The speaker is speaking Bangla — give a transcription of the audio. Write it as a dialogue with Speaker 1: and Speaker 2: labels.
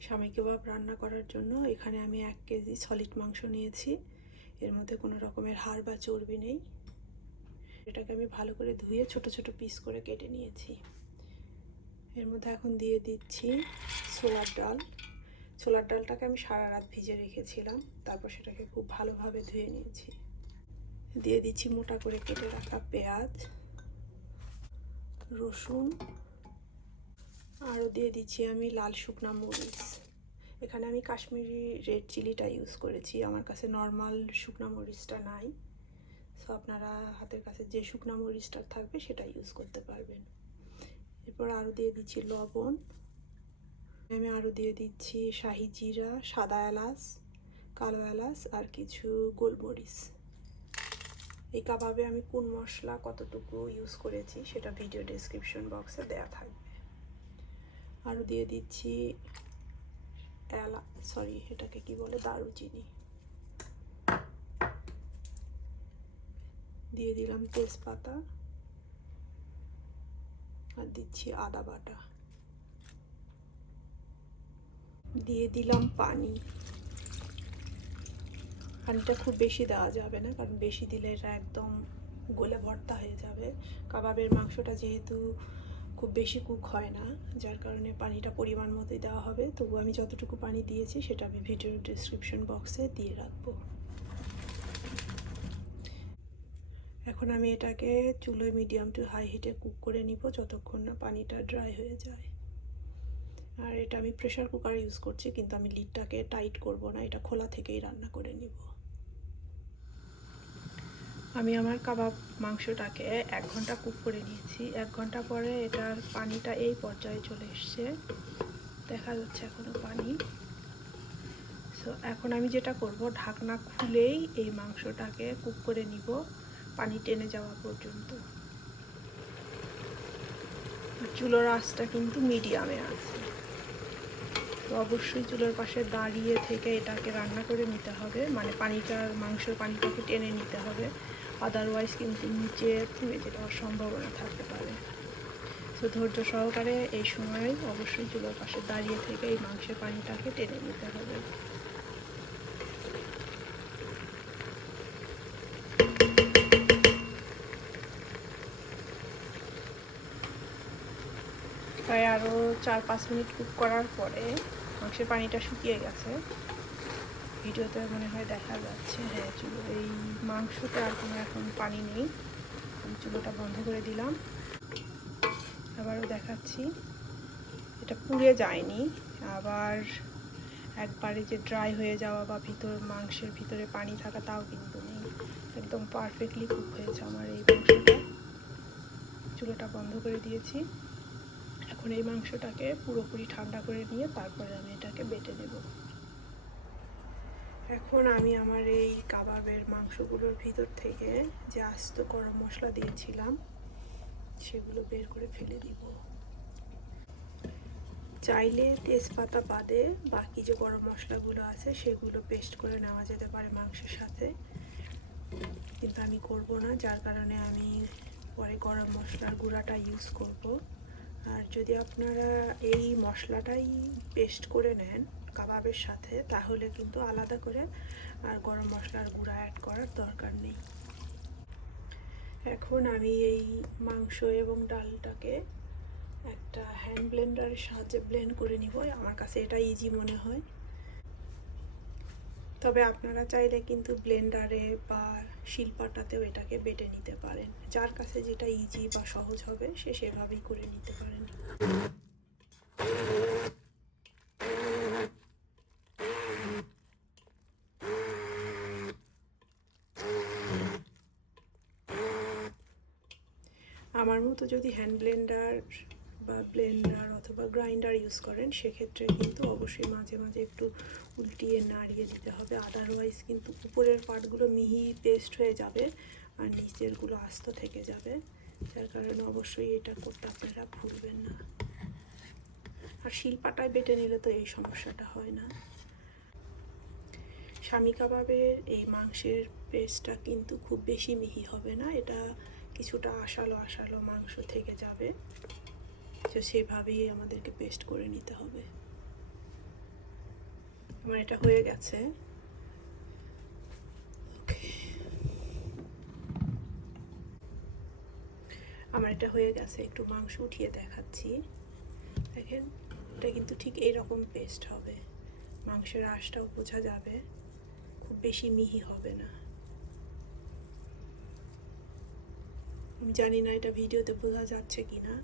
Speaker 1: স্বামী কাবাব রান্না করার জন্য এখানে আমি এক কেজি সলিড মাংস নিয়েছি। এর মধ্যে কোনো রকমের হাড় বা চর্বি নেই। এটাকে আমি ভালো করে ধুয়ে ছোট ছোট পিস করে কেটে নিয়েছি। এর মধ্যে এখন দিয়ে দিচ্ছি ছোলার ডাল। ছোলার ডালটাকে আমি সারা রাত ভিজে রেখেছিলাম। তারপর সেটাকে খুব ভালোভাবে ধুয়ে নিয়েছি। দিয়ে দিচ্ছি মোটা করে কেটে রাখা পেঁয়াজ, রসুন আরও দিয়ে দিচ্ছি আমি লাল শুকনা মরিচ। এখানে আমি কাশ্মীরি রেড চিলিটা ইউজ করেছি। আমার কাছে নর্মাল শুকনা মরিচটা নাই। সো আপনারা হাতের কাছে যে শুকনা মরিচটা থাকবে সেটা ইউজ করতে পারবেন। এরপর আরও দিয়ে দিচ্ছি লবণ। আমি আরও দিয়ে দিচ্ছি শাহি জিরা, সাদা এলাচ, কালো এলাচ আর কিছু গোলমরিচ। এই কাবাবে আমি কোন মশলা কতটুকু ইউজ করেছি সেটা ভিডিও ডিসক্রিপশন বক্সে দেওয়া থাকবে। আরও দিয়ে দিচ্ছি এলা সরি এটাকে কি বলে? দারুচিনি। দিয়ে দিলাম তেজপাতা আর দিচ্ছি আদা বাটা। দিয়ে দিলাম পানি। পানিটা খুব বেশি দেওয়া যাবে না, কারণ বেশি দিলে এটা একদম গলে ভর্তা হয়ে যাবে। কাবাবের মাংসটা যেহেতু খুব বেশি কুক হয় না, যার কারণে পানিটা পরিমাণ মতোই দেওয়া হবে। তবু আমি যতটুকু পানি দিয়েছি সেটা আমি ভিডিওর ডিসক্রিপশন বক্সে দিয়ে রাখব। এখন আমি এটাকে চুলোয় মিডিয়াম টু হাই হিটে কুক করে নিব যতক্ষণ না পানিটা ড্রাই হয়ে যায়। আর এটা আমি প্রেশার কুকার ইউজ করছি, কিন্তু আমি লিডটাকে টাইট করব না, এটা খোলা থেকেই রান্না করে নিব। আমি আমার কাবাব মাংসটাকে এক ঘণ্টা কুক করে নিয়েছি। এক ঘণ্টা পরে এটার পানিটা এই পর্যায়ে চলে এসছে। দেখা যাচ্ছে এখনও পানি। সো এখন আমি যেটা করব, ঢাকনা খুলেই এই মাংসটাকে কুক করে নিব পানি টেনে যাওয়া পর্যন্ত। চুলোর আঁচটা কিন্তু মিডিয়ামে আছে। তো অবশ্যই চুলোর পাশে দাঁড়িয়ে থেকে এটাকে রান্না করে নিতে হবে। মানে পানিটার, মাংসের পানিটাকে টেনে নিতে হবে। আদারওয়াইজ কিন্তু নিচে পুড়ে যাওয়ার সম্ভাবনা থাকতে পারে। তো ধৈর্য সহকারে এই সময় অবশ্যই চুলোর পাশে দাঁড়িয়ে থেকে এই মাংসের পানিটাকে টেনে নিতে হবে। প্রায় আরও চার পাঁচ মিনিট কুক করার পরে মাংসের পানিটা শুকিয়ে গেছে। ভিডিওতে মনে হয় দেখা যাচ্ছে হ্যাঁ চুলো, এই মাংসতে আর কোনো এখন পানি নেই। আমি চুলোটা বন্ধ করে দিলাম। আবারও দেখাচ্ছি। এটা পুড়ে যায়নি। আবার একবারে যে ড্রাই হয়ে যাওয়া বা ভিতর মাংসের ভিতরে পানি থাকা তাও কিন্তু নেই। একদম পারফেক্টলি কুক হয়েছে আমার এই মাংসটা। চুলোটা বন্ধ করে দিয়েছি। এখন এই মাংসটাকে পুরোপুরি ঠান্ডা করে নিয়ে তারপরে আমি এটাকে বেটে নেব। এখন আমি আমার এই কাবাবের মাংসগুলোর ভিতর থেকে যে আস্ত গরম মশলা দিয়েছিলাম, সেগুলো বের করে ফেলে দিব। চাইলে তেজপাতা বাদে বাকি যে গরম মশলাগুলো আছে, সেগুলো পেস্ট করে নেওয়া যেতে পারে মাংসের সাথে। কিন্তু আমি করব না, যার কারণে আমি পরে গরম মশলার গুঁড়াটা ইউজ করব। আর যদি আপনারা এই মশলাটাই পেস্ট করে নেন কাবাবের সাথে, তাহলে কিন্তু আলাদা করে আর গরম মশলার গুঁড়া অ্যাড করার দরকার নেই। এখন আমি এই মাংস এবং ডালটাকে একটা হ্যান্ড ব্লেন্ডারের সাহায্যে ব্লেন্ড করে নিব। আমার কাছে এটা ইজি মনে হয়। তবে আপনারা চাইলে কিন্তু ব্লেন্ডারে বা শিল্পাটাতেও এটাকে বেটে নিতে পারেন। যার কাছে যেটা ইজি বা সহজ হবে, সে সেভাবেই করে নিতে পারেন। আমার মতো যদি হ্যান্ড ব্লেন্ডার বা ব্লেন্ডার অথবা গ্রাইন্ডার ইউজ করেন, সেক্ষেত্রে কিন্তু অবশ্যই মাঝে মাঝে একটু উল্টিয়ে নাড়িয়ে দিতে হবে। আদারওয়াইজ কিন্তু উপরের পার্টগুলো মিহি পেস্ট হয়ে যাবে আর নিচেরগুলো আস্ত থেকে যাবে। যার কারণে অবশ্যই এটা করতে আপনারা ভুলবেন না। আর শিলপাটায় বেটে নিলে তো এই সমস্যাটা হয় না। স্বামী কাবাবের এই মাংসের পেস্টটা কিন্তু খুব বেশি মিহি হবে না। এটা কিছুটা আশালো আশালো মাংস থেকে যাবে। তো সেভাবেই আমাদেরকে পেস্ট করে নিতে হবে। আমার এটা হয়ে গেছে। আমার এটা হয়ে গেছে, একটু মাংস উঠিয়ে দেখাচ্ছি। দেখেন, এটা কিন্তু ঠিক এইরকম পেস্ট হবে। মাংসের আঁশটাও বোঝা যাবে। খুব বেশি মিহি হবে না। জানি না এটা ভিডিওতে বোঝা যাচ্ছে কি না